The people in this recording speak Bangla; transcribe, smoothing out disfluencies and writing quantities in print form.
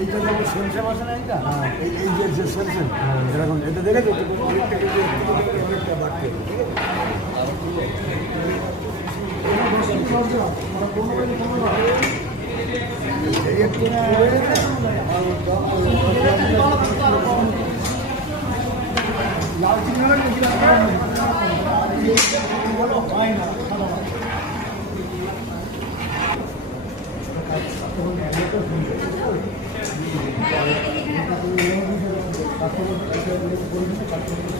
এইটা যেমন সেলসে বসে না এইটা এই যে সেলসে এরকম এটা দেখেছো অনেকটা বাড়তে লাল চিহ্ন হয় না কাস্টমার